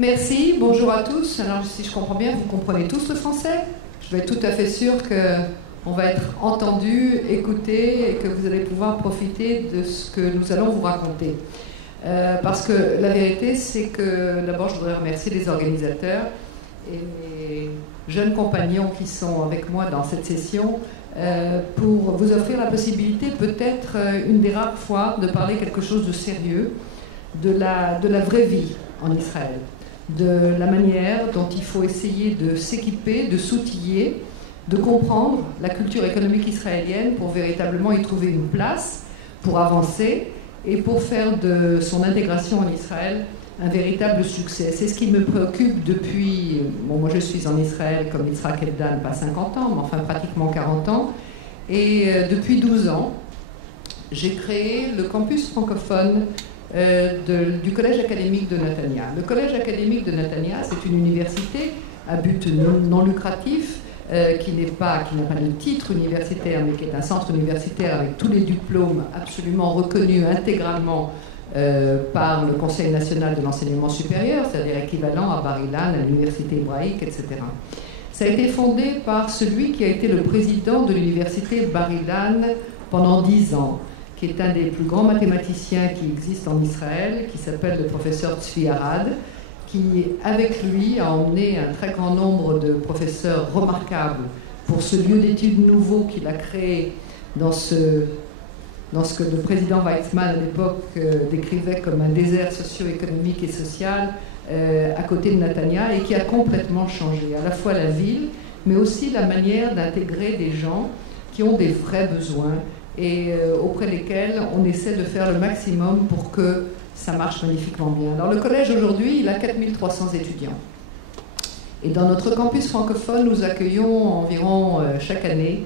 Merci, bonjour à tous. Alors si je comprends bien, vous comprenez tous le français. Je vais être tout à fait sûre qu'on va être entendu, écouté et que vous allez pouvoir profiter de ce que nous allons vous raconter. Parce que la vérité, c'est que d'abord je voudrais remercier les organisateurs et mes jeunes compagnons qui sont avec moi dans cette session pour vous offrir la possibilité, peut-être une des rares fois, de parler quelque chose de sérieux, de la vraie vie en Israël, de la manière dont il faut essayer de s'équiper, de s'outiller, de comprendre la culture économique israélienne pour véritablement y trouver une place, pour avancer et pour faire de son intégration en Israël un véritable succès. C'est ce qui me préoccupe depuis, moi je suis en Israël comme Yitzhak Eldan, pas 50 ans, mais enfin pratiquement 40 ans, et depuis 12 ans, j'ai créé le campus francophone du Collège académique de Netanya. Le Collège académique de Netanya, c'est une université à but non lucratif qui n'a pas de titre universitaire, mais qui est un centre universitaire avec tous les diplômes absolument reconnus intégralement par le Conseil national de l'enseignement supérieur, c'est-à-dire équivalent à Bar-Ilan, à l'université hébraïque, etc. Ça a été fondé par celui qui a été le président de l'université Bar-Ilan pendant 10 ans, qui est un des plus grands mathématiciens qui existent en Israël, qui s'appelle le professeur Tzvi Arad, qui, avec lui, a emmené un très grand nombre de professeurs remarquables pour ce lieu d'études nouveau qu'il a créé dans ce que le président Weizmann, à l'époque, décrivait comme un désert socio-économique et social à côté de Netanya, et qui a complètement changé, à la fois la ville, mais aussi la manière d'intégrer des gens qui ont des vrais besoins, et auprès desquels on essaie de faire le maximum pour que ça marche magnifiquement bien. Alors le collège aujourd'hui, il a 4300 étudiants. Et dans notre campus francophone, nous accueillons environ chaque année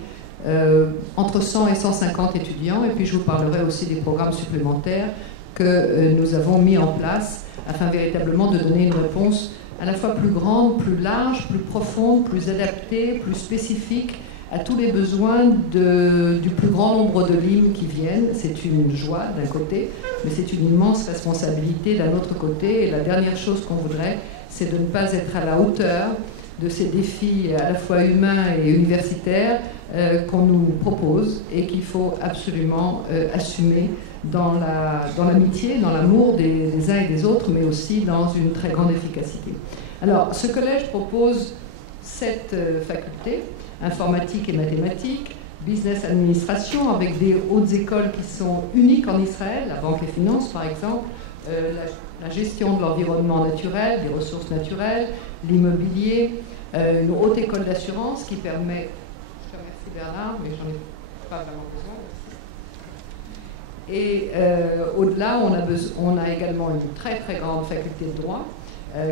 entre 100 et 150 étudiants, et puis je vous parlerai aussi des programmes supplémentaires que nous avons mis en place afin véritablement de donner une réponse à la fois plus grande, plus large, plus profonde, plus adaptée, plus spécifique à tous les besoins du plus grand nombre de lignes qui viennent. C'est une joie d'un côté, mais c'est une immense responsabilité d'un autre côté. Et la dernière chose qu'on voudrait, c'est de ne pas être à la hauteur de ces défis à la fois humains et universitaires qu'on nous propose et qu'il faut absolument assumer dans l'amitié, dans l'amour des uns et des autres, mais aussi dans une très grande efficacité. Alors, ce collège propose 7 facultés: informatique et mathématiques, business administration, avec des hautes écoles qui sont uniques en Israël, la banque et finance par exemple, la gestion de l'environnement naturel, des ressources naturelles, l'immobilier, une haute école d'assurance qui permet, je te remercie Bernard, mais j'en ai pas vraiment besoin. Et au-delà, on a également une très très grande faculté de droit,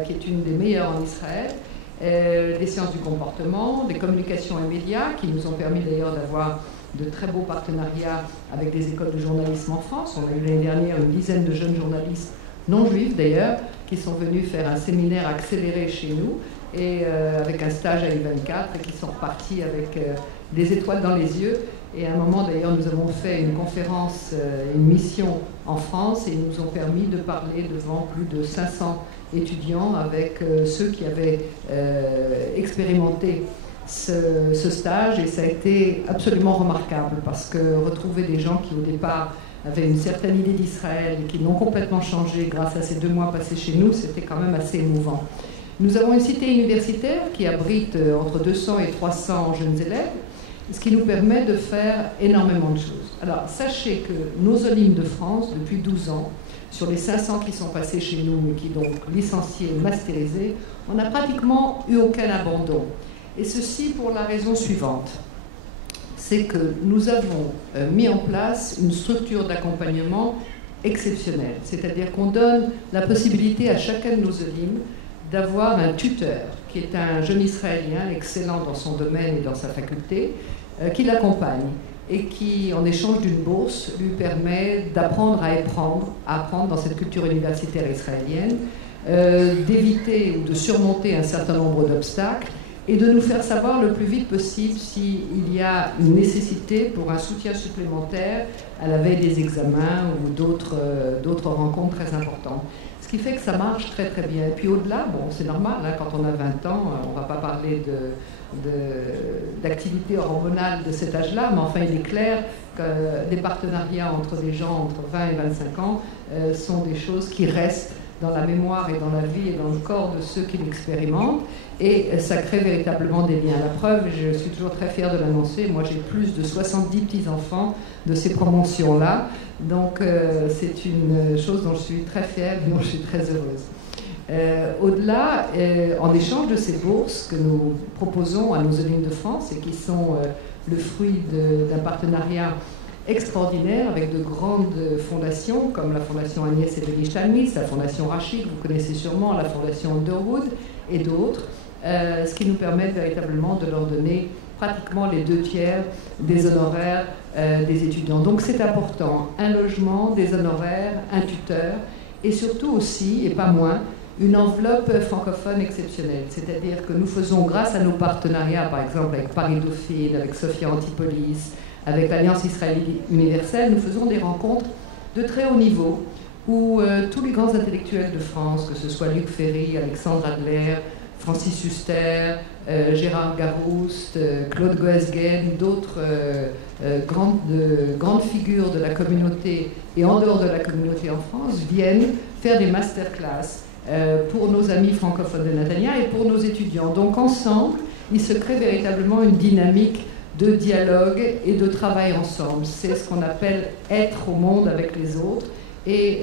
qui est une des meilleures en Israël, des sciences du comportement, des communications et médias, qui nous ont permis d'ailleurs d'avoir de très beaux partenariats avec des écoles de journalisme en France. On a eu l'année dernière une dizaine de jeunes journalistes, non juifs d'ailleurs, qui sont venus faire un séminaire accéléré chez nous, et avec un stage à I24, et qui sont repartis avec des étoiles dans les yeux. Et à un moment d'ailleurs, nous avons fait une conférence, une mission en France, et ils nous ont permis de parler devant plus de 500 étudiants avec ceux qui avaient expérimenté ce stage, et ça a été absolument remarquable parce que retrouver des gens qui au départ avaient une certaine idée d'Israël et qui l'ont complètement changé grâce à ces 2 mois passés chez nous, c'était quand même assez émouvant. Nous avons une cité universitaire qui abrite entre 200 et 300 jeunes élèves, ce qui nous permet de faire énormément de choses. Alors sachez que nos Olim de France, depuis 12 ans, sur les 500 qui sont passés chez nous, mais qui donc licenciés, masterisés, on n'a pratiquement eu aucun abandon. Et ceci pour la raison suivante. C'est que nous avons mis en place une structure d'accompagnement exceptionnelle. C'est-à-dire qu'on donne la possibilité à chacun de nos Olim d'avoir un tuteur, qui est un jeune Israélien excellent dans son domaine et dans sa faculté, qui l'accompagne et qui, en échange d'une bourse, lui permet d'apprendre à apprendre dans cette culture universitaire israélienne, d'éviter ou de surmonter un certain nombre d'obstacles et de nous faire savoir le plus vite possible s'il y a une nécessité pour un soutien supplémentaire à la veille des examens ou d'autres rencontres très importantes. Ce qui fait que ça marche très très bien. Et puis au-delà, bon, c'est normal, hein, quand on a 20 ans, on ne va pas parler d'activité hormonale de cet âge-là, mais enfin il est clair que des partenariats entre des gens entre 20 et 25 ans sont des choses qui restent dans la mémoire et dans la vie et dans le corps de ceux qui l'expérimentent, et ça crée véritablement des liens. La preuve, je suis toujours très fière de l'annoncer, moi j'ai plus de 70 petits-enfants de ces promotions-là, donc c'est une chose dont je suis très fière et dont je suis très heureuse. Au-delà, en échange de ces bourses que nous proposons à nos élèves de France et qui sont le fruit d'un partenariat extraordinaire avec de grandes fondations comme la Fondation Agnès et Denis Chalmis, la Fondation Rachid, vous connaissez sûrement, la Fondation Underwood et d'autres, ce qui nous permet véritablement de leur donner pratiquement les 2/3 des honoraires des étudiants. Donc c'est important, un logement, des honoraires, un tuteur et surtout aussi, et pas moins, une enveloppe francophone exceptionnelle. C'est-à-dire que nous faisons, grâce à nos partenariats, par exemple avec Paris Dauphine, avec Sophia Antipolis, avec l'Alliance israélite universelle, nous faisons des rencontres de très haut niveau où tous les grands intellectuels de France, que ce soit Luc Ferry, Alexandre Adler, Francis Huster, Gérard Garouste, Claude Goesgen, d'autres grandes figures de la communauté et en dehors de la communauté en France, viennent faire des masterclass pour nos amis francophones de Netanya et pour nos étudiants. Donc ensemble, il se crée véritablement une dynamique de dialogue et de travail ensemble. C'est ce qu'on appelle être au monde avec les autres. Et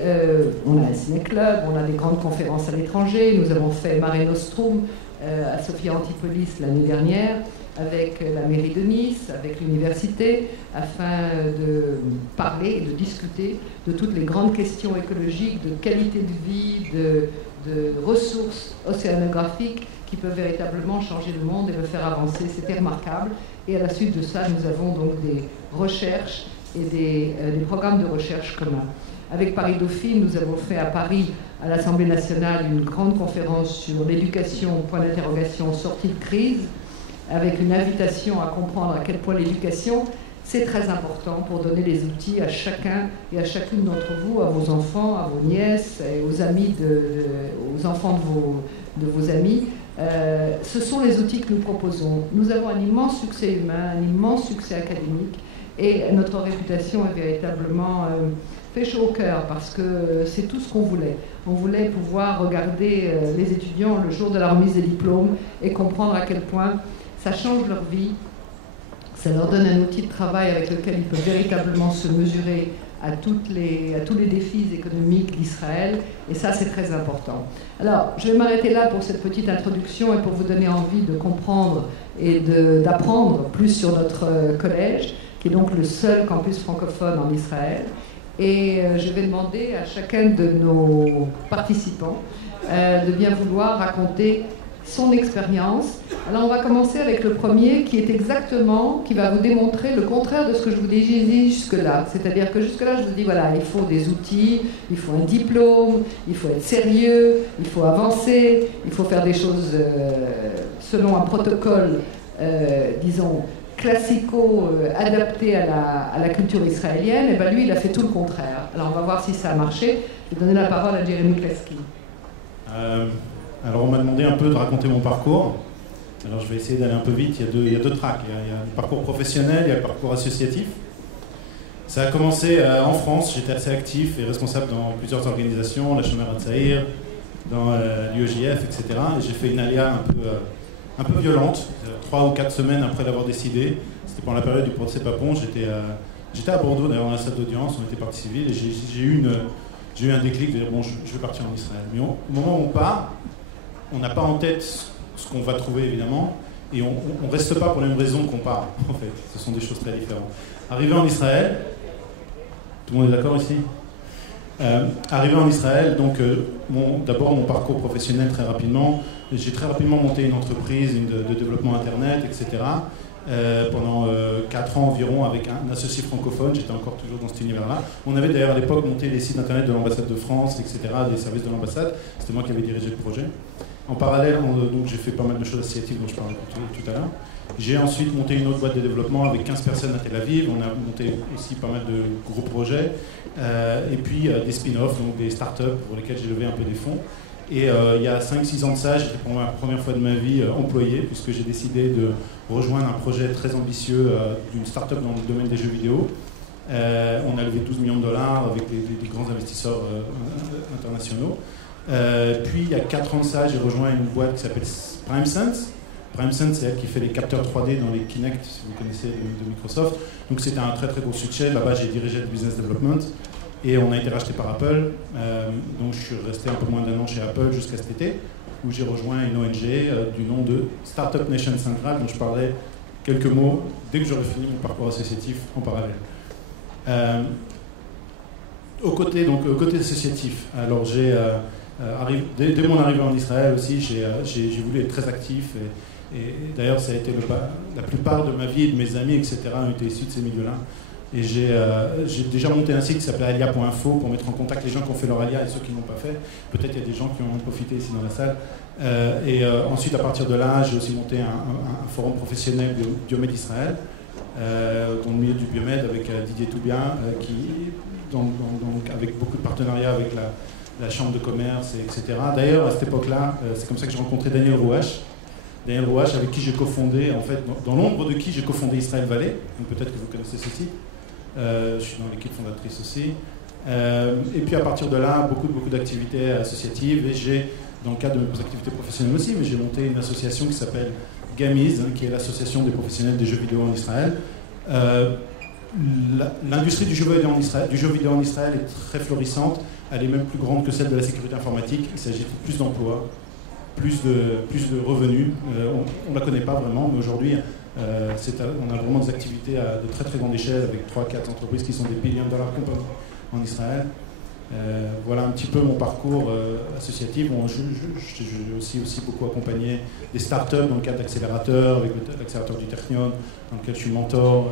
on a un ciné-club, on a des grandes conférences à l'étranger. Nous avons fait Mare Nostrum à Sophia Antipolis l'année dernière, avec la mairie de Nice, avec l'université, afin de parler et de discuter de toutes les grandes questions écologiques, de qualité de vie, de ressources océanographiques qui peuvent véritablement changer le monde et le faire avancer. C'était remarquable. Et à la suite de ça, nous avons donc des recherches et des programmes de recherche communs. Avec Paris Dauphine, nous avons fait à Paris, à l'Assemblée nationale, une grande conférence sur l'éducation, point d'interrogation, sortie de crise, avec une invitation à comprendre à quel point l'éducation, c'est très important pour donner les outils à chacun et à chacune d'entre vous, à vos enfants, à vos nièces, et aux amis, aux enfants de vos amis. Ce sont les outils que nous proposons. Nous avons un immense succès humain, un immense succès académique, et notre réputation est véritablement fait chaud au cœur, parce que c'est tout ce qu'on voulait. On voulait pouvoir regarder les étudiants le jour de la remise des diplômes et comprendre à quel point ça change leur vie, ça leur donne un outil de travail avec lequel ils peuvent véritablement se mesurer à tous les défis économiques d'Israël, et ça c'est très important. Alors, je vais m'arrêter là pour cette petite introduction et pour vous donner envie de comprendre et d'apprendre plus sur notre collège, qui est donc le seul campus francophone en Israël. Et je vais demander à chacun de nos participants de bien vouloir raconter son expérience. Alors on va commencer avec le premier qui va vous démontrer le contraire de ce que je vous disais jusque-là. C'est-à-dire que jusque-là je vous dis voilà, il faut des outils, il faut un diplôme, il faut être sérieux, il faut avancer, il faut faire des choses selon un protocole, disons, classico adapté à la culture israélienne. Et bien lui il a fait tout le contraire. Alors on va voir si ça a marché. Je vais donner la parole à Jérémy Kleski. Alors on m'a demandé un peu de raconter mon parcours. Alors je vais essayer d'aller un peu vite. Il y a deux tracks. Il y a le parcours professionnel, il y a le parcours associatif. Ça a commencé en France. J'étais assez actif et responsable dans plusieurs organisations, la Shomer HaTzaïr, dans l'UEJF, etc. Et j'ai fait une alia un peu violente, 3 ou 4 semaines après l'avoir décidé. C'était pendant la période du procès Papon. J'étais à Bordeaux, d'ailleurs, dans la salle d'audience. On était partie civile et j'ai eu un déclic de dire bon, je vais partir en Israël. Mais au moment où on part, on n'a pas en tête ce qu'on va trouver, évidemment, et on ne reste pas pour les mêmes raisons qu'on part, en fait. Ce sont des choses très différentes. Arrivé en Israël, tout le monde est d'accord ici ? Arrivé en Israël, donc d'abord mon parcours professionnel très rapidement. J'ai très rapidement monté une entreprise de développement Internet, etc. Pendant 4 ans environ avec un associé francophone. J'étais encore toujours dans cet univers-là. On avait d'ailleurs à l'époque monté les sites Internet de l'ambassade de France, etc., des services de l'ambassade. C'était moi qui avais dirigé le projet. En parallèle, donc j'ai fait pas mal de choses associatives dont je parlais tout à l'heure. J'ai ensuite monté une autre boîte de développement avec 15 personnes à Tel Aviv. On a monté aussi pas mal de gros projets. Et puis des spin-offs, donc des startups pour lesquels j'ai levé un peu des fonds. Et il y a 5-6 ans de ça, j'étais pour la première fois de ma vie employé, puisque j'ai décidé de rejoindre un projet très ambitieux d'une startup dans le domaine des jeux vidéo. On a levé 12 millions de dollars avec des grands investisseurs internationaux. Puis il y a 4 ans de ça, j'ai rejoint une boîte qui s'appelle PrimeSense. PrimeSense, c'est elle qui fait les capteurs 3D dans les Kinect, si vous connaissez, de Microsoft. Donc c'était un très très gros succès. Là-bas, j'ai dirigé le business development et on a été racheté par Apple. Donc je suis resté un peu moins d'1 an chez Apple jusqu'à cet été, où j'ai rejoint une ONG du nom de Startup Nation Central, dont je parlais quelques mots dès que j'aurai fini mon parcours associatif en parallèle. Au côté associatif, alors dès mon arrivée en Israël aussi, j'ai voulu être très actif et d'ailleurs ça a été la plupart de ma vie et de mes amis, etc. ont été issus de ces milieux-là. Et j'ai déjà monté un site qui s'appelait alia.info pour mettre en contact les gens qui ont fait leur alia et ceux qui ne l'ont pas fait. Peut-être il y a des gens qui en ont profité ici dans la salle. Ensuite, à partir de là, j'ai aussi monté un forum professionnel Biomed Israël, dans le milieu du biomed avec Didier Toubien, avec beaucoup de partenariats avec la chambre de commerce, etc. D'ailleurs, à cette époque-là, c'est comme ça que j'ai rencontré Daniel Rouache. Daniel Rouache, avec qui j'ai cofondé, en fait, dans l'ombre de qui j'ai cofondé Israël Valley. Donc peut-être que vous connaissez ce site. Je suis dans l'équipe fondatrice aussi. Et puis à partir de là, beaucoup d'activités associatives. Et j'ai, dans le cadre de mes activités professionnelles aussi, mais j'ai monté une association qui s'appelle Gamiz, qui est l'association des professionnels des jeux vidéo en Israël. L'industrie du jeu vidéo en Israël est très florissante. Elle est même plus grande que celle de la sécurité informatique. Il s'agit de plus d'emplois, plus de revenus. On ne la connaît pas vraiment, mais aujourd'hui, on a vraiment des activités de très très grande échelle avec 3-4 entreprises qui sont des billions de dollars en Israël. Voilà un petit peu mon parcours associatif. J'ai aussi beaucoup accompagné des startups dans le cadre d'accélérateurs, avec l'accélérateur du Technion, dans lequel je suis mentor,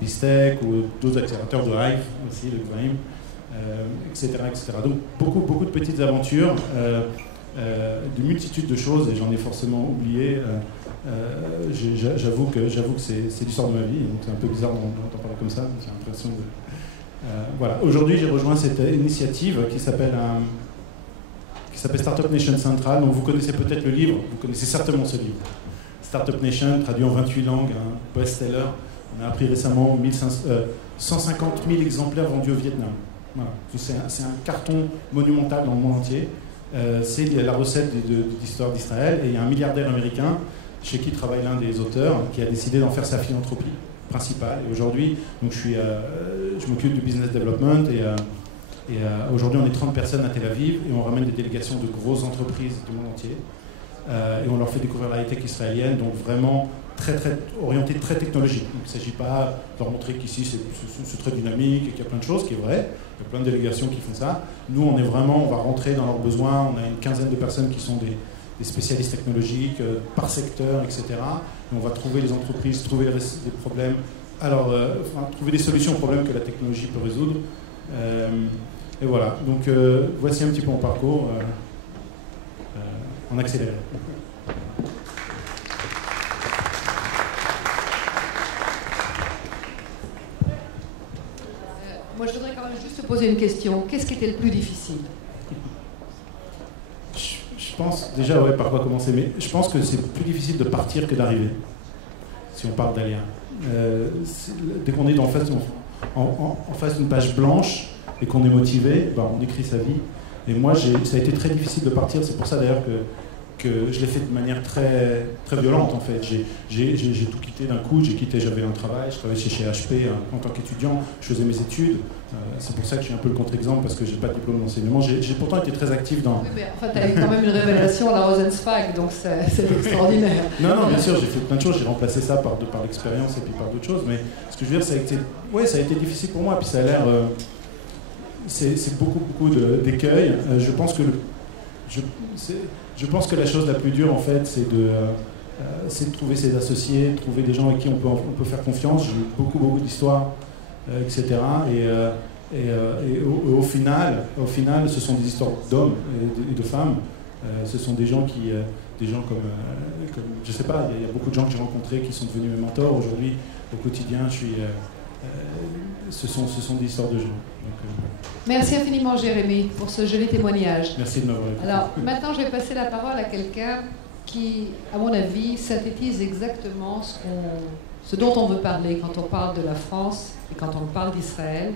Bistec, ou d'autres accélérateurs de Hive aussi, le Gvaim, etc., etc. Donc beaucoup de petites aventures, de multitudes de choses, et j'en ai forcément oublié. J'avoue que c'est l'histoire de ma vie, donc c'est un peu bizarre d'en parler comme ça. J'ai l'impression de... Voilà. Aujourd'hui, j'ai rejoint cette initiative qui s'appelle Startup Nation Central. Donc vous connaissez peut-être le livre, vous connaissez certainement ce livre. Startup Nation, traduit en 28 langues, un best-seller. On a appris récemment 150 000 exemplaires vendus au Vietnam. Voilà. C'est un carton monumental dans le monde entier. C'est la recette d'histoire d'Israël. Et il y a un milliardaire américain chez qui travaille l'un des auteurs qui a décidé d'en faire sa philanthropie principale. Et aujourd'hui, donc je m'occupe du business development et aujourd'hui on est 30 personnes à Tel Aviv et on ramène des délégations de grosses entreprises du monde entier et on leur fait découvrir la high-tech israélienne, donc vraiment très orientée, très technologique. Donc, il ne s'agit pas de leur montrer qu'ici c'est très dynamique et qu'il y a plein de choses, qui est vrai. Il y a plein de délégations qui font ça. Nous, on va rentrer dans leurs besoins. On a une quinzaine de personnes qui sont des spécialistes technologiques par secteur, etc. Et on va trouver les entreprises, trouver des problèmes, trouver des solutions aux problèmes que la technologie peut résoudre. Et voilà, donc voici un petit peu mon parcours en accéléré. Moi, je voudrais quand même juste te poser une question. Qu'est-ce qui était le plus difficile ? Je pense, déjà, par quoi commencer, mais je pense que c'est plus difficile de partir que d'arriver, si on parle d'Alia. Dès qu'on est en face d'une page blanche et qu'on est motivé, on écrit sa vie. Et moi, ça a été très difficile de partir, c'est pour ça d'ailleurs que je l'ai fait de manière très, très violente en fait. J'ai tout quitté d'un coup, j'avais un travail, je travaillais chez HP en tant qu'étudiant, je faisais mes études. C'est pour ça que je suis un peu le contre-exemple parce que j'ai pas de diplôme d'enseignement. J'ai pourtant été très actif dans... Oui, mais enfin, tu as eu quand même une révélation à la Rosenzweig, donc c'est extraordinaire. Non, bien sûr, j'ai fait plein de choses, j'ai remplacé ça par l'expérience et puis par d'autres choses, mais ce que je veux dire, ça a été difficile pour moi, puis ça a l'air... c'est beaucoup d'écueils. Je pense que la chose la plus dure, en fait, c'est de trouver ses associés, trouver des gens avec qui on peut faire confiance. J'ai eu beaucoup d'histoires, etc. Et au final, ce sont des histoires d'hommes et de femmes Ce sont des gens comme je sais pas, il y a beaucoup de gens que j'ai rencontrés qui sont devenus mes mentors. Aujourd'hui, au quotidien, ce sont des histoires de gens. Merci infiniment, Jérémy, pour ce joli témoignage. Merci de m'avoir écouté. Alors, maintenant, je vais passer la parole à quelqu'un qui, à mon avis, synthétise exactement ce dont on veut parler quand on parle de la France et quand on parle d'Israël,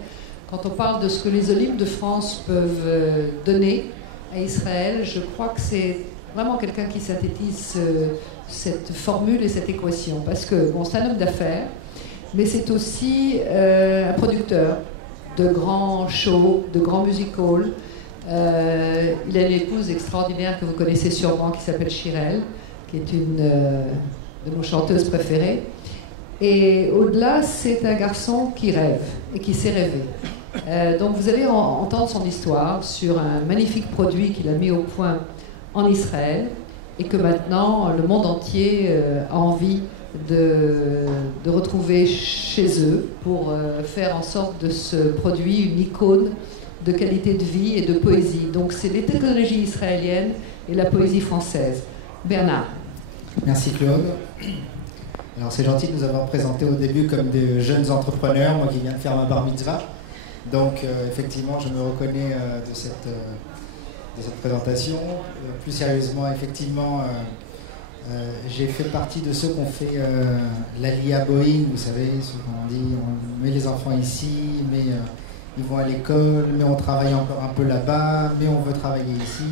quand on parle de ce que les Olympiques de France peuvent donner à Israël. Je crois que c'est vraiment quelqu'un qui synthétise cette formule et cette équation. Parce que, bon, c'est un homme d'affaires, mais c'est aussi un producteur de grands shows, de grands musicals. Il a une épouse extraordinaire que vous connaissez sûrement, qui s'appelle Shirel, qui est une de nos chanteuses préférées. Et au-delà, c'est un garçon qui rêve et qui sait rêver. Donc vous allez entendre son histoire sur un magnifique produit qu'il a mis au point en Israël et que maintenant le monde entier a envie de retrouver chez eux pour faire en sorte de ce produit une icône de qualité de vie et de poésie. Donc c'est les technologies israéliennes et la poésie française. Bernard. Merci Claude. Alors c'est gentil de nous avoir présentés au début comme des jeunes entrepreneurs, moi qui viens de faire ma bar mitzvah. Donc effectivement je me reconnais de cette présentation. Plus sérieusement, effectivement, j'ai fait partie de ceux qui ont fait l'Alia Boeing, vous savez, ceux qu'on dit on met les enfants ici, mais ils vont à l'école, mais on travaille encore un peu là-bas, mais on veut travailler ici.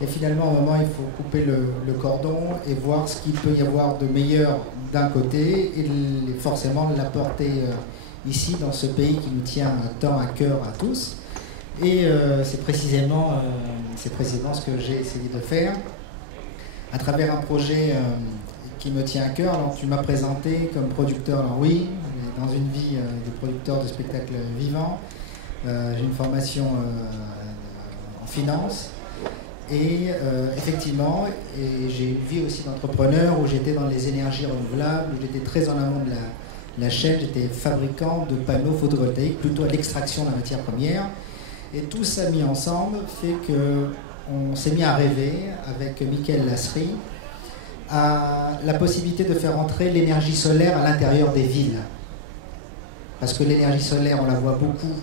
Et finalement, à un moment, il faut couper le cordon et voir ce qu'il peut y avoir de meilleur d'un côté et forcément l'apporter ici, dans ce pays qui nous tient tant à cœur à tous. Et c'est précisément ce que j'ai essayé de faire à travers un projet qui me tient à cœur. Alors, tu m'as présenté comme producteur. Alors oui, dans une vie de producteur de spectacles vivants, j'ai une formation en finance. Et effectivement, j'ai une vie aussi d'entrepreneur où j'étais dans les énergies renouvelables, où j'étais très en amont de la chaîne, j'étais fabricant de panneaux photovoltaïques, plutôt à l'extraction de la matière première. Et tout ça mis ensemble fait qu'on s'est mis à rêver avec Michael Lasry à la possibilité de faire entrer l'énergie solaire à l'intérieur des villes. Parce que l'énergie solaire, on la voit beaucoup.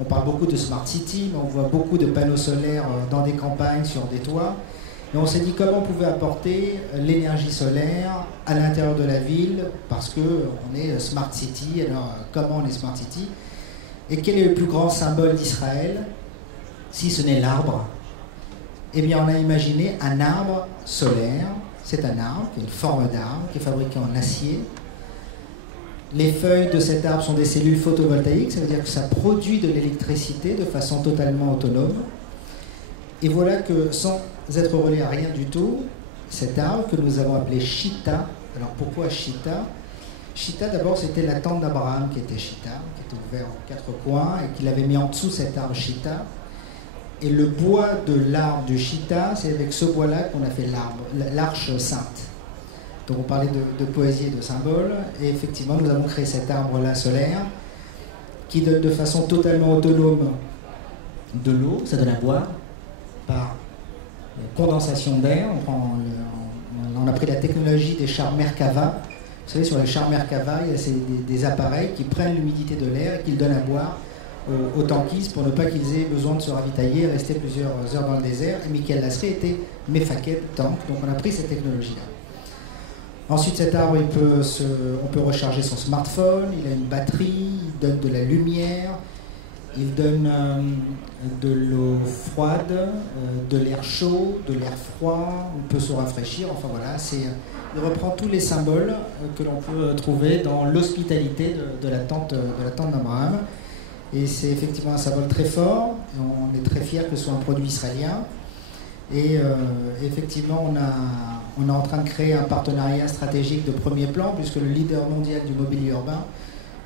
On parle beaucoup de Smart City, mais on voit beaucoup de panneaux solaires dans des campagnes, sur des toits. Et on s'est dit comment on pouvait apporter l'énergie solaire à l'intérieur de la ville, parce qu'on est Smart City. Alors, comment on est Smart City? Et quel est le plus grand symbole d'Israël, si ce n'est l'arbre? Eh bien, on a imaginé un arbre solaire. C'est un arbre qui est une forme d'arbre, qui est fabriqué en acier. Les feuilles de cet arbre sont des cellules photovoltaïques, ça veut dire que ça produit de l'électricité de façon totalement autonome. Et voilà que, sans être relié à rien du tout, cet arbre que nous avons appelé Chita. Alors pourquoi Chita? Chita, d'abord, c'était la tente d'Abraham qui était Chita, qui était ouverte en 4 coins et qu'il avait mis en dessous cet arbre Chita. Et le bois de l'arbre du Chita, c'est avec ce bois-là qu'on a fait l'arche sainte. Donc on parlait de poésie et de symboles, et effectivement nous avons créé cet arbre-là solaire qui donne de façon totalement autonome de l'eau, ça donne à boire par condensation d'air. On a pris la technologie des chars Merkava. Vous savez, sur les chars Merkava, il y a des appareils qui prennent l'humidité de l'air et qui le donnent à boire aux tankistes pour ne pas qu'ils aient besoin de se ravitailler et rester plusieurs heures dans le désert. Et Michael Lasry était Mefaket tank, donc on a pris cette technologie-là. Ensuite, cet arbre, on peut recharger son smartphone, il a une batterie, il donne de la lumière, il donne de l'eau froide, de l'air chaud, de l'air froid, on peut se rafraîchir, enfin voilà, il reprend tous les symboles que l'on peut trouver dans l'hospitalité de la tente d'Abraham. Et c'est effectivement un symbole très fort, et on est très fiers que ce soit un produit israélien. Et effectivement, on est en train de créer un partenariat stratégique de premier plan, puisque le leader mondial du mobilier urbain,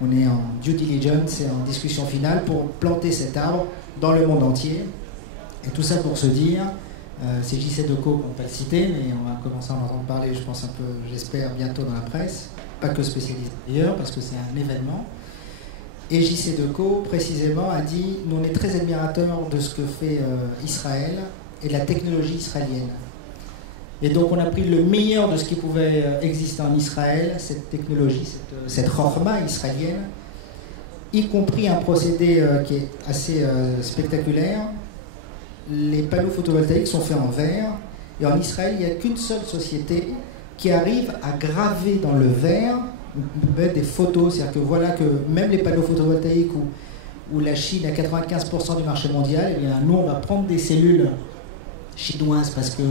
on est en due diligence et en discussion finale pour planter cet arbre dans le monde entier. Et tout ça pour se dire, c'est JC Decaux qu'on ne peut pas le citer, mais on va commencer à en entendre parler, je pense un peu, j'espère, bientôt dans la presse, pas que spécialisé d'ailleurs, parce que c'est un événement. Et JC Decaux, précisément, a dit, nous on est très admirateurs de ce que fait Israël, et de la technologie israélienne. Et donc on a pris le meilleur de ce qui pouvait exister en Israël, cette technologie, cette chorma israélienne, y compris un procédé qui est assez spectaculaire. Les panneaux photovoltaïques sont faits en verre, et en Israël, il n'y a qu'une seule société qui arrive à graver dans le verre des photos. C'est-à-dire que voilà que même les panneaux photovoltaïques où la Chine a 95% du marché mondial, eh bien, nous on va prendre des cellules chinoises parce que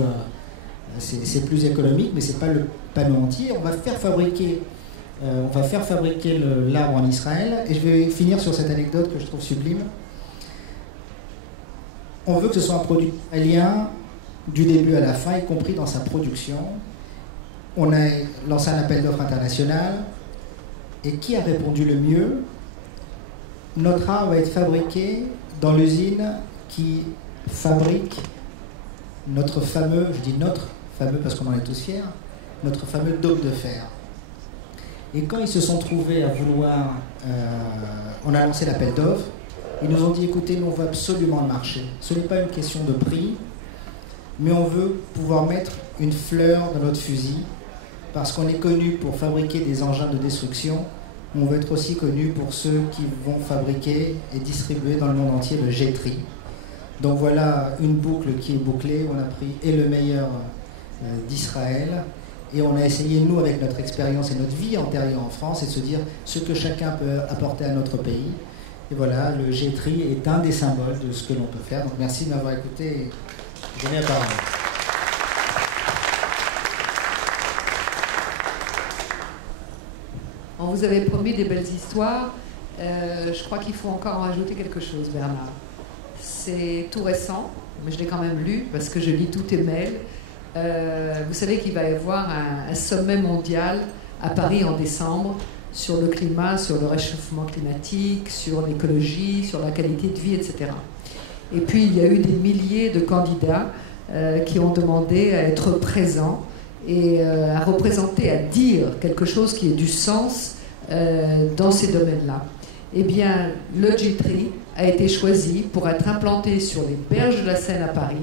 c'est plus économique, mais ce n'est pas le panneau entier. On va faire fabriquer l'arbre en Israël. Et je vais finir sur cette anecdote que je trouve sublime. On veut que ce soit un produit israélien du début à la fin, y compris dans sa production. On a lancé un appel d'offres international. Et qui a répondu le mieux? Notre arbre va être fabriqué dans l'usine qui fabrique notre fameux, je dis notre fameux parce qu'on en est tous fiers, notre fameux dôme de fer. Et quand ils se sont trouvés à vouloir, on a lancé l'appel d'offres, ils nous ont dit, écoutez, nous on veut absolument le marché. Ce n'est pas une question de prix, mais on veut pouvoir mettre une fleur dans notre fusil, parce qu'on est connu pour fabriquer des engins de destruction, mais on veut être aussi connu pour ceux qui vont fabriquer et distribuer dans le monde entier le jet-tri. Donc voilà une boucle qui est bouclée, on a pris et le meilleur d'Israël, et on a essayé, nous, avec notre expérience et notre vie antérieure en France, et de se dire ce que chacun peut apporter à notre pays. Et voilà, le jet-tri est un des symboles de ce que l'on peut faire. Donc merci de m'avoir écouté et je donne la parole. On vous avait promis des belles histoires. Je crois qu'il faut encore en rajouter quelque chose, Bernard. C'est tout récent, mais je l'ai quand même lu parce que je lis tous tes mails. Vous savez qu'il va y avoir un sommet mondial à Paris en décembre sur le climat, sur le réchauffement climatique, sur l'écologie, sur la qualité de vie, etc. Et puis il y a eu des milliers de candidats qui ont demandé à être présents et à représenter, à dire quelque chose qui ait du sens dans ces domaines-là. Eh bien, le jet-tri a été choisi pour être implanté sur les berges de la Seine à Paris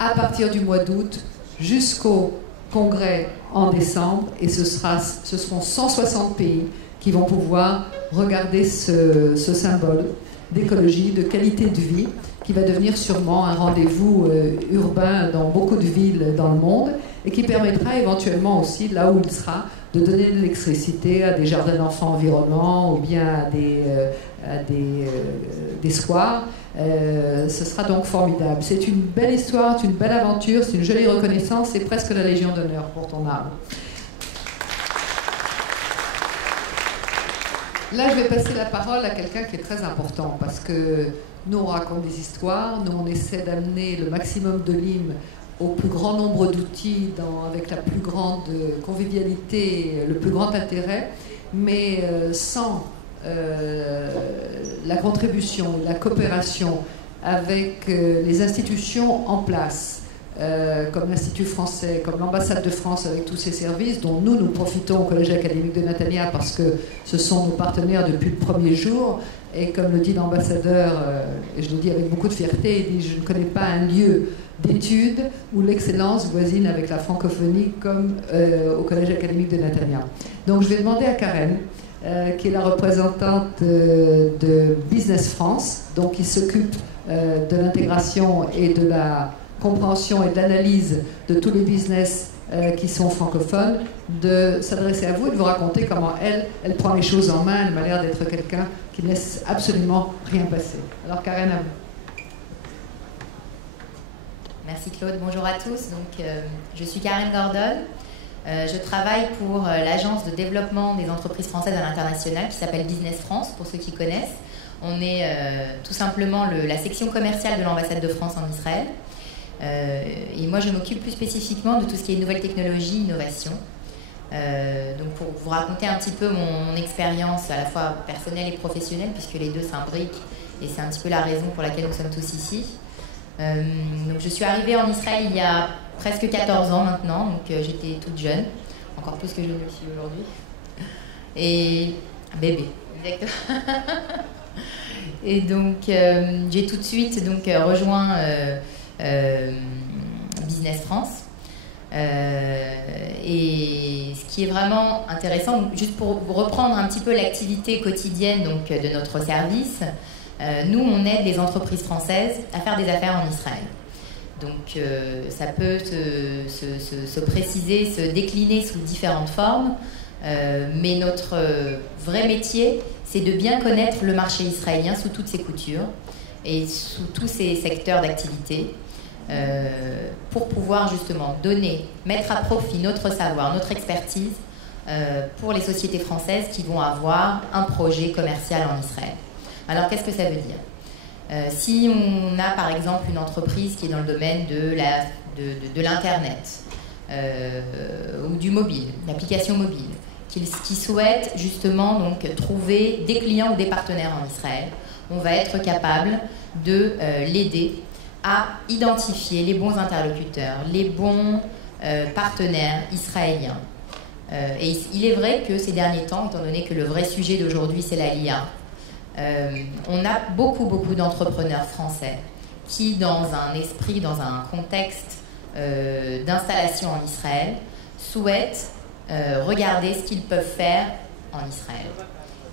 à partir du mois d'août jusqu'au congrès en décembre, et ce seront 160 pays qui vont pouvoir regarder ce symbole d'écologie, de qualité de vie, qui va devenir sûrement un rendez-vous urbain dans beaucoup de villes dans le monde, et qui permettra éventuellement aussi, là où il sera, de donner de l'électricité à des jardins d'enfants environnants ou bien à des squares. Ce sera donc formidable. C'est une belle histoire, c'est une belle aventure, c'est une jolie reconnaissance, c'est presque la Légion d'honneur pour ton arbre. Là, je vais passer la parole à quelqu'un qui est très important, parce que nous, on raconte des histoires, nous, on essaie d'amener le maximum de l'hymne au plus grand nombre d'outils, avec la plus grande convivialité, le plus grand intérêt, mais sans la contribution, la coopération avec les institutions en place, comme l'Institut français, comme l'ambassade de France avec tous ses services, dont nous profitons au Collège académique de Natania parce que ce sont nos partenaires depuis le premier jour. Et comme le dit l'ambassadeur, et je le dis avec beaucoup de fierté, il dit « Je ne connais pas un lieu d'études où l'excellence voisine avec la francophonie comme au Collège académique de Natania. » Donc je vais demander à Karen, qui est la représentante de Business France, donc qui s'occupe de l'intégration et de la compréhension et de l'analyse de tous les business qui sont francophones, de s'adresser à vous et de vous raconter comment elle prend les choses en main. Elle m'a l'air d'être quelqu'un qui ne laisse absolument rien passer. Alors Karen, à vous. Merci Claude, bonjour à tous. Donc, je suis Karen Gordon. Je travaille pour l'agence de développement des entreprises françaises à l'international qui s'appelle Business France, pour ceux qui connaissent. On est tout simplement la section commerciale de l'ambassade de France en Israël. Et moi, je m'occupe plus spécifiquement de tout ce qui est nouvelles technologies, innovation. Donc pour vous raconter un petit peu mon expérience à la fois personnelle et professionnelle, puisque les deux s'imbriquent, et c'est un petit peu la raison pour laquelle nous sommes tous ici. Donc je suis arrivée en Israël il y a presque 14 ans maintenant, donc j'étais toute jeune, encore plus que je ne le suis aujourd'hui. Et un bébé, exactement. Et donc j'ai tout de suite rejoint Business France. Et ce qui est vraiment intéressant, juste pour reprendre un petit peu l'activité quotidienne donc, de notre service, nous on aide les entreprises françaises à faire des affaires en Israël. Donc ça peut se préciser, se décliner sous différentes formes, mais notre vrai métier, c'est de bien connaître le marché israélien sous toutes ses coutures et sous tous ses secteurs d'activité, pour pouvoir justement mettre à profit notre savoir, notre expertise pour les sociétés françaises qui vont avoir un projet commercial en Israël. Alors qu'est-ce que ça veut dire ? Si on a par exemple une entreprise qui est dans le domaine de l'Internet ou du mobile, l'application mobile, qui souhaite justement donc, trouver des clients ou des partenaires en Israël, on va être capable de l'aider à identifier les bons interlocuteurs, les bons partenaires israéliens. Et il est vrai que ces derniers temps, étant donné que le vrai sujet d'aujourd'hui c'est la LIA, on a beaucoup d'entrepreneurs français qui, dans un esprit, dans un contexte d'installation en Israël, souhaitent regarder ce qu'ils peuvent faire en Israël.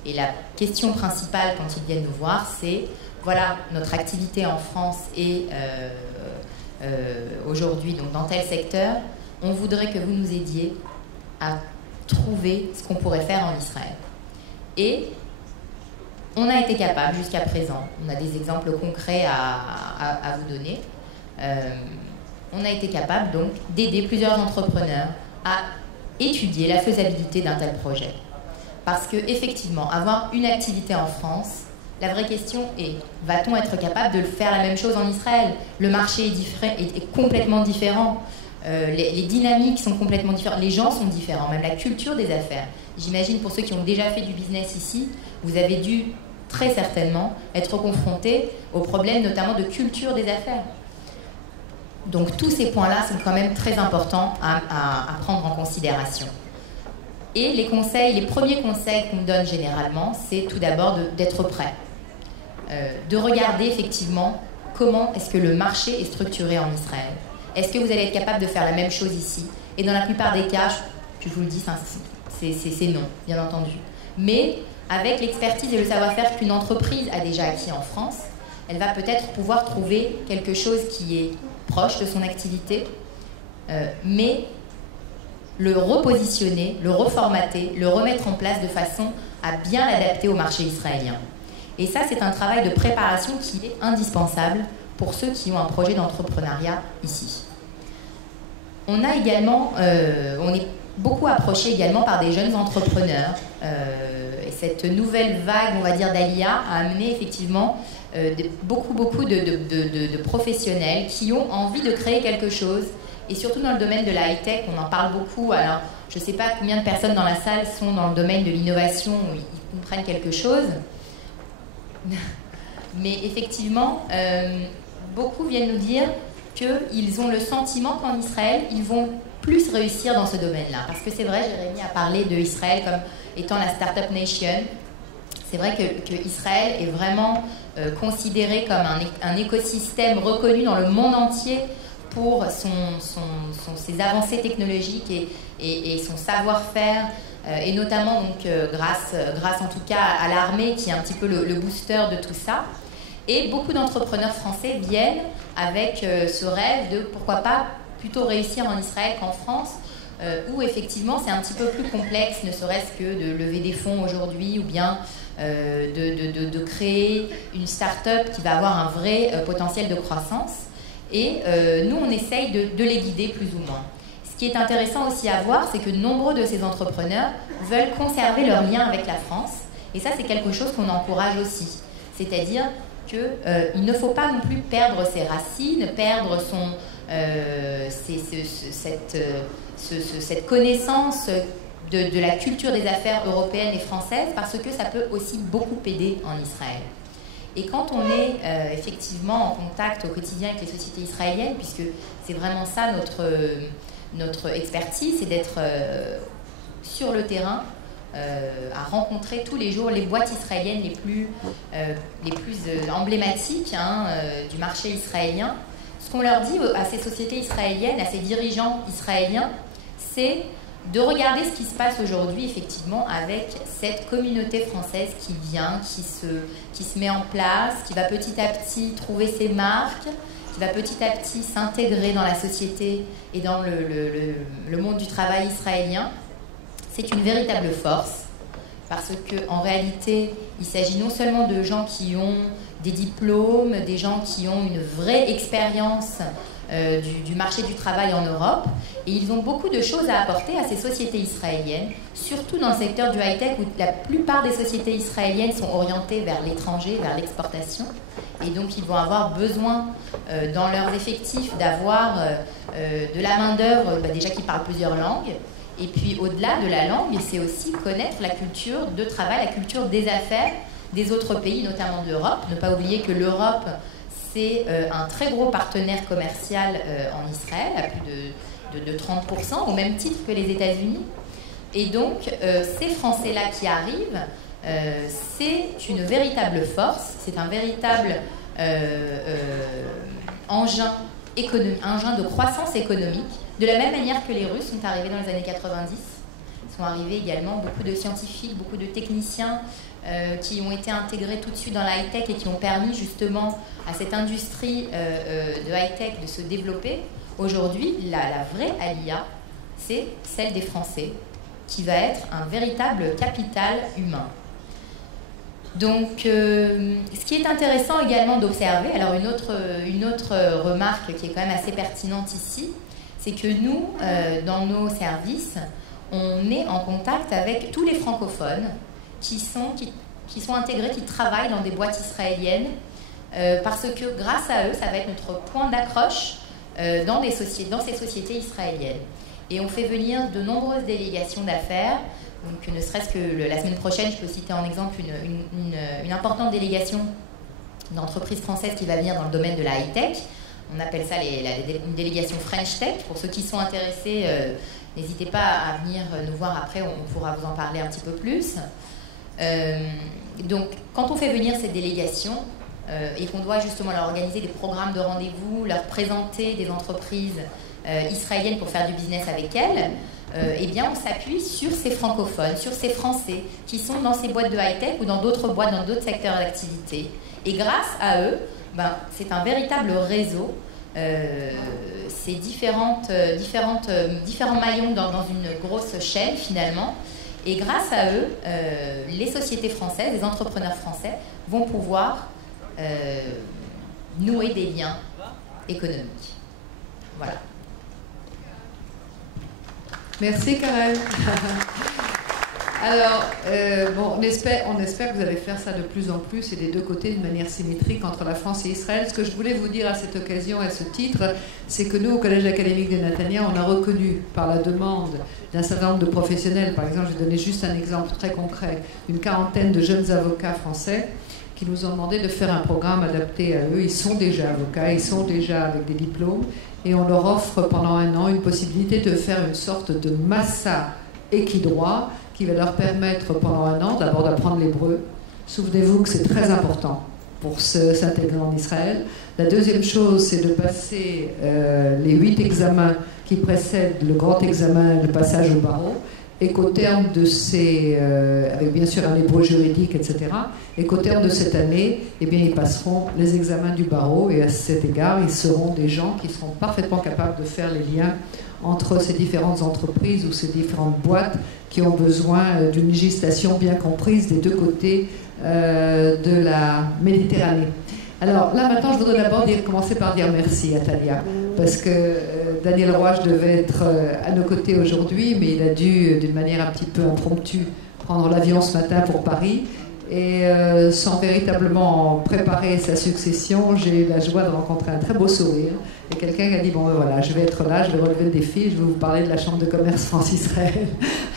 Et la question principale quand ils viennent nous voir, c'est voilà, notre activité en France est aujourd'hui donc dans tel secteur, on voudrait que vous nous aidiez à trouver ce qu'on pourrait faire en Israël. Et on a été capable jusqu'à présent, on a des exemples concrets à vous donner, on a été capable donc d'aider plusieurs entrepreneurs à étudier la faisabilité d'un tel projet. Parce que effectivement, avoir une activité en France, la vraie question est, va-t-on être capable de faire la même chose en Israël ? Le marché est complètement différent, les dynamiques sont complètement différentes, les gens sont différents, même la culture des affaires. J'imagine pour ceux qui ont déjà fait du business ici, vous avez dû très certainement être confrontés aux problèmes notamment de culture des affaires. Donc tous ces points-là sont quand même très importants à prendre en considération. Et les premiers conseils qu'on donne généralement, c'est tout d'abord d'être prêt. De regarder effectivement comment est-ce que le marché est structuré en Israël. Est-ce que vous allez être capable de faire la même chose ici ? Et dans la plupart des cas, je vous le dis, c'est non, bien entendu. Mais avec l'expertise et le savoir-faire qu'une entreprise a déjà acquis en France, elle va peut-être pouvoir trouver quelque chose qui est proche de son activité, mais le repositionner, le reformater, le remettre en place de façon à bien l'adapter au marché israélien. Et ça, c'est un travail de préparation qui est indispensable pour ceux qui ont un projet d'entrepreneuriat ici. On a également, on est beaucoup approché également par des jeunes entrepreneurs. Et cette nouvelle vague, on va dire, d'Alia a amené effectivement beaucoup de professionnels qui ont envie de créer quelque chose. Et surtout dans le domaine de la high-tech, on en parle beaucoup. Alors, je ne sais pas combien de personnes dans la salle sont dans le domaine de l'innovation où ils comprennent quelque chose. Mais effectivement, beaucoup viennent nous dire qu'ils ont le sentiment qu'en Israël, ils vont plus réussir dans ce domaine-là. Parce que c'est vrai, Jérémy a parlé de Israël comme étant la Startup Nation. C'est vrai que Israël est vraiment considéré comme un écosystème reconnu dans le monde entier pour ses avancées technologiques et son savoir-faire, et notamment donc, grâce en tout cas à l'armée qui est un petit peu le booster de tout ça. Et beaucoup d'entrepreneurs français viennent avec ce rêve de pourquoi pas plutôt réussir en Israël qu'en France, où effectivement c'est un petit peu plus complexe, ne serait-ce que de lever des fonds aujourd'hui ou bien de créer une start-up qui va avoir un vrai potentiel de croissance. Et nous, on essaye de les guider plus ou moins. Ce qui est intéressant aussi à voir, c'est que nombreux de ces entrepreneurs veulent conserver leur lien avec la France. Et ça, c'est quelque chose qu'on encourage aussi. C'est-à-dire qu'il ne faut pas non plus perdre ses racines, perdre cette connaissance de la culture des affaires européennes et françaises, parce que ça peut aussi beaucoup aider en Israël. Et quand on est effectivement en contact au quotidien avec les sociétés israéliennes, puisque c'est vraiment ça notre expertise, c'est d'être sur le terrain, à rencontrer tous les jours les boîtes israéliennes les plus emblématiques du marché israélien, ce qu'on leur dit à ces sociétés israéliennes, à ces dirigeants israéliens, c'est de regarder ce qui se passe aujourd'hui, effectivement, avec cette communauté française qui vient, qui se met en place, qui va petit à petit trouver ses marques, qui va petit à petit s'intégrer dans la société et dans le monde du travail israélien. C'est une véritable force, parce qu'en réalité, il s'agit non seulement de gens qui ont des diplômes, des gens qui ont une vraie expérience du marché du travail en Europe, et ils ont beaucoup de choses à apporter à ces sociétés israéliennes, surtout dans le secteur du high-tech où la plupart des sociétés israéliennes sont orientées vers l'étranger, vers l'exportation, et donc ils vont avoir besoin dans leurs effectifs d'avoir de la main-d'œuvre déjà qui parle plusieurs langues, et puis au-delà de la langue, c'est aussi connaître la culture de travail, la culture des affaires des autres pays, notamment d'Europe. Ne pas oublier que l'Europe, c'est un très gros partenaire commercial en Israël, à plus de 30%, au même titre que les États-Unis. Et donc, ces Français-là qui arrivent, c'est une véritable force, c'est un véritable engin de croissance économique, de la même manière que les Russes sont arrivés dans les années 90. Ils sont arrivés également beaucoup de scientifiques, beaucoup de techniciens, qui ont été intégrés tout de suite dans la high-tech et qui ont permis justement à cette industrie de high-tech de se développer. Aujourd'hui, la vraie aliyah, c'est celle des Français, qui va être un véritable capital humain. Donc, ce qui est intéressant également d'observer, alors une autre remarque qui est quand même assez pertinente ici, c'est que nous, dans nos services, on est en contact avec tous les francophones qui sont intégrés, qui travaillent dans des boîtes israéliennes, parce que grâce à eux, ça va être notre point d'accroche dans ces sociétés israéliennes. Et on fait venir de nombreuses délégations d'affaires. Donc, ne serait-ce que la semaine prochaine, je peux citer en exemple une importante délégation d'entreprises françaises qui va venir dans le domaine de la high-tech. On appelle ça une délégation French Tech. Pour ceux qui sont intéressés, n'hésitez pas à venir nous voir après, on pourra vous en parler un petit peu plus. Donc, quand on fait venir cette délégation et qu'on doit justement leur organiser des programmes de rendez-vous, leur présenter des entreprises israéliennes pour faire du business avec elles, eh bien, on s'appuie sur ces francophones, sur ces Français qui sont dans ces boîtes de high-tech ou dans d'autres boîtes, dans d'autres secteurs d'activité. Et grâce à eux, c'est un véritable réseau. C'est différents maillons dans une grosse chaîne finalement. Et grâce à eux, les sociétés françaises, les entrepreneurs français vont pouvoir nouer des liens économiques. Voilà. Merci Karen. Alors, on espère que vous allez faire ça de plus en plus et des deux côtés d'une manière symétrique entre la France et Israël. Ce que je voulais vous dire à cette occasion, à ce titre, c'est que nous, au Collège académique de Netanya, on a reconnu par la demande d'un certain nombre de professionnels, par exemple, je vais donner juste un exemple très concret, une quarantaine de jeunes avocats français qui nous ont demandé de faire un programme adapté à eux. Ils sont déjà avocats, ils sont déjà avec des diplômes et on leur offre pendant un an une possibilité de faire une sorte de massa équidroit qui va leur permettre pendant un an d'abord d'apprendre l'hébreu. Souvenez-vous que c'est très important pour s'intégrer en Israël. La deuxième chose, c'est de passer les 8 examens qui précèdent le grand examen, le passage au barreau, et qu'au terme de avec bien sûr un hébreu juridique, etc., et qu'au terme de cette année, eh bien, ils passeront les examens du barreau, et à cet égard, ils seront des gens qui seront parfaitement capables de faire les liens entre ces différentes entreprises ou ces différentes boîtes qui ont besoin d'une législation bien comprise des deux côtés de la Méditerranée. Alors là, maintenant, je voudrais d'abord commencer par dire merci à Talia, parce que Daniel Roche devait être à nos côtés aujourd'hui, mais il a dû, d'une manière un petit peu impromptue, prendre l'avion ce matin pour Paris. Et sans véritablement préparer sa succession, j'ai eu la joie de rencontrer un très beau sourire. Et quelqu'un qui a dit, bon voilà, je vais être là, je vais relever le défi, je vais vous parler de la Chambre de commerce France-Israël.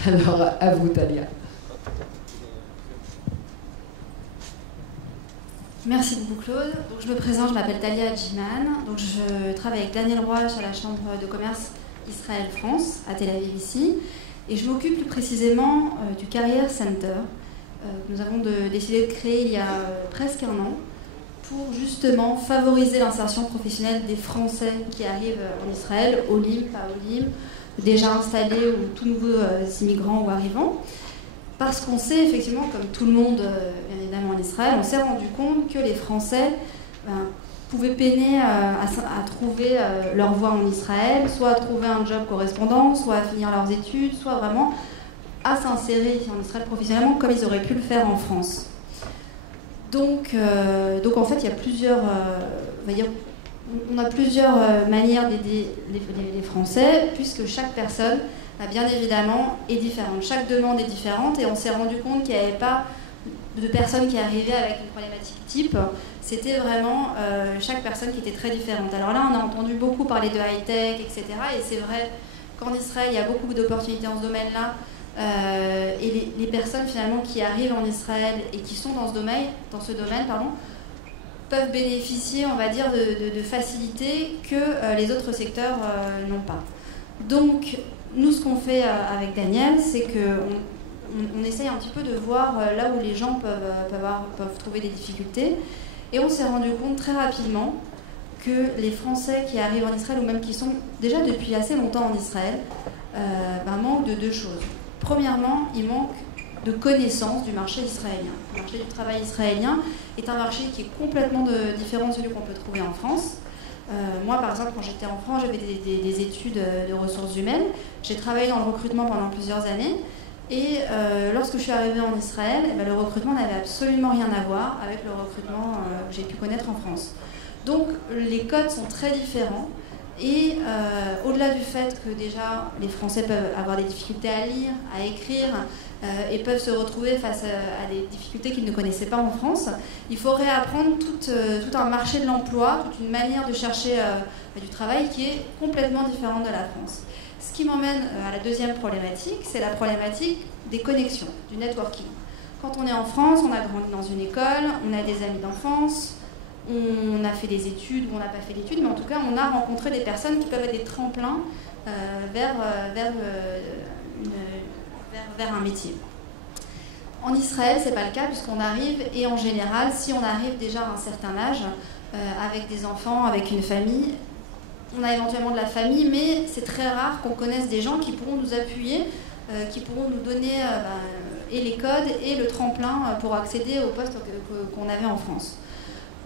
Alors, à vous, Talia. Merci beaucoup, Claude. Donc, je me présente, je m'appelle Talia Djiman. Donc, je travaille avec Daniel Roche à la Chambre de commerce Israël-France, à Tel Aviv ici. Et je m'occupe plus précisément du Career Center. Nous avons décidé de créer il y a presque un an pour justement favoriser l'insertion professionnelle des Français qui arrivent en Israël, Olim, pas Olim, déjà installés ou tout nouveaux immigrants ou arrivants. Parce qu'on sait effectivement, comme tout le monde, bien évidemment en Israël, on s'est rendu compte que les Français pouvaient peiner à trouver leur voie en Israël, soit à trouver un job correspondant, soit à finir leurs études, soit vraiment à s'insérer ici en Israël professionnellement comme ils auraient pu le faire en France. Donc en fait, il y a plusieurs, on a plusieurs manières d'aider les Français, puisque chaque personne, bien évidemment, est différente. Chaque demande est différente, et on s'est rendu compte qu'il n'y avait pas de personnes qui arrivaient avec une problématique type. C'était vraiment chaque personne qui était très différente. Alors là, on a entendu beaucoup parler de high-tech, etc. Et c'est vrai qu'en Israël, il y a beaucoup d'opportunités dans ce domaine-là. Et les personnes finalement qui arrivent en Israël et qui sont dans ce domaine, peuvent bénéficier, on va dire, de facilités que les autres secteurs n'ont pas. Donc, nous, ce qu'on fait avec Daniel, c'est qu'on essaye un petit peu de voir là où les gens peuvent trouver des difficultés. Et on s'est rendu compte très rapidement que les Français qui arrivent en Israël, ou même qui sont déjà depuis assez longtemps en Israël, manquent de deux choses. Premièrement, il manque de connaissance du marché israélien. Le marché du travail israélien est un marché qui est complètement différent de celui qu'on peut trouver en France. Moi, par exemple, quand j'étais en France, j'avais des études de ressources humaines. J'ai travaillé dans le recrutement pendant plusieurs années. Et lorsque je suis arrivée en Israël, le recrutement n'avait absolument rien à voir avec le recrutement que j'ai pu connaître en France. Donc, les codes sont très différents. Et au-delà du fait que déjà les Français peuvent avoir des difficultés à lire, à écrire et peuvent se retrouver face à des difficultés qu'ils ne connaissaient pas en France, il faut réapprendre tout un marché de l'emploi, toute une manière de chercher du travail qui est complètement différente de la France. Ce qui m'emmène à la deuxième problématique, c'est la problématique des connexions, du networking. Quand on est en France, on a grandi dans une école, on a des amis d'enfance, on a fait des études ou on n'a pas fait d'études, mais en tout cas, on a rencontré des personnes qui peuvent être des tremplins vers un métier. En Israël, ce n'est pas le cas puisqu'on arrive, et en général, si on arrive déjà à un certain âge, avec des enfants, avec une famille, on a éventuellement de la famille, mais c'est très rare qu'on connaisse des gens qui pourront nous appuyer, qui pourront nous donner et les codes et le tremplin pour accéder au poste qu'on avait en France.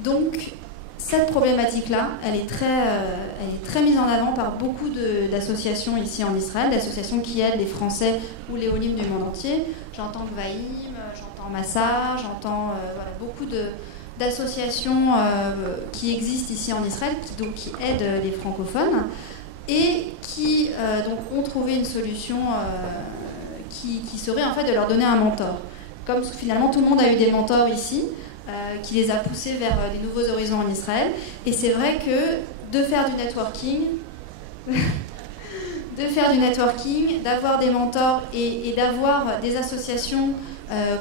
Donc, cette problématique-là, elle est très mise en avant par beaucoup d'associations ici en Israël, d'associations qui aident les Français ou les Olim du monde entier. J'entends Gvaïm, j'entends Massa, j'entends beaucoup d'associations qui existent ici en Israël, qui aident les francophones et qui donc ont trouvé une solution qui serait en fait de leur donner un mentor. Comme finalement tout le monde a eu des mentors ici, qui les a poussés vers des nouveaux horizons en Israël. Et c'est vrai que de faire du networking, d'avoir des mentors et d'avoir des associations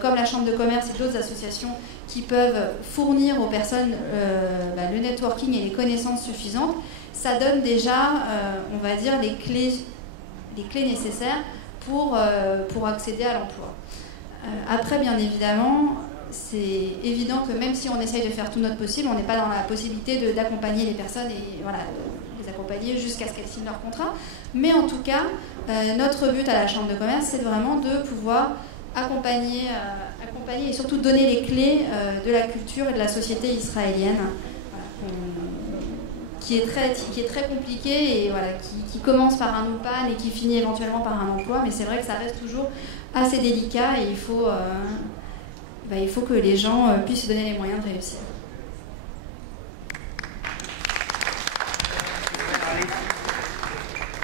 comme la Chambre de commerce et d'autres associations qui peuvent fournir aux personnes le networking et les connaissances suffisantes, ça donne déjà, on va dire, les clés nécessaires pour accéder à l'emploi. Après, bien évidemment, c'est évident que même si on essaye de faire tout notre possible, on n'est pas dans la possibilité d'accompagner les personnes et les accompagner jusqu'à ce qu'elles signent leur contrat. Mais en tout cas, notre but à la Chambre de commerce, c'est vraiment de pouvoir accompagner et surtout donner les clés de la culture et de la société israélienne, qui est très compliquée et qui commence par un OPAN et qui finit éventuellement par un emploi. Mais c'est vrai que ça reste toujours assez délicat et il faut que les gens puissent se donner les moyens de réussir.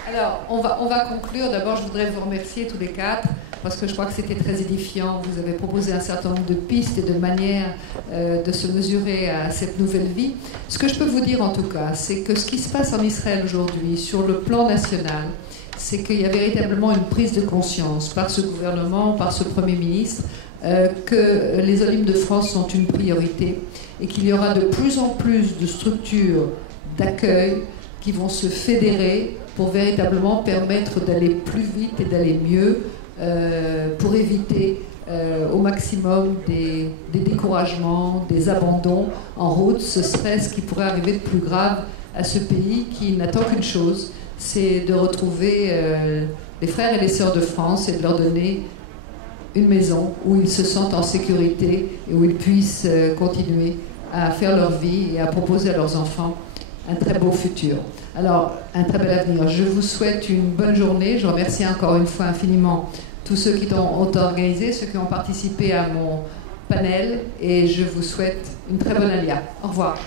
Alors, on va conclure. D'abord, je voudrais vous remercier tous les quatre, parce que je crois que c'était très édifiant. Vous avez proposé un certain nombre de pistes et de manières de se mesurer à cette nouvelle vie. Ce que je peux vous dire en tout cas, c'est que ce qui se passe en Israël aujourd'hui, sur le plan national, c'est qu'il y a véritablement une prise de conscience par ce gouvernement, par ce Premier ministre, que les Olim de France sont une priorité et qu'il y aura de plus en plus de structures d'accueil qui vont se fédérer pour véritablement permettre d'aller plus vite et d'aller mieux pour éviter au maximum des découragements, des abandons en route. Ce serait ce qui pourrait arriver de plus grave à ce pays qui n'attend qu'une chose, c'est de retrouver les frères et les sœurs de France et de leur donner une maison où ils se sentent en sécurité et où ils puissent continuer à faire leur vie et à proposer à leurs enfants un très beau futur. Alors, un très bel avenir. Je vous souhaite une bonne journée. Je remercie encore une fois infiniment tous ceux qui ont organisé, ceux qui ont participé à mon panel, et je vous souhaite une très bonne alia. Au revoir.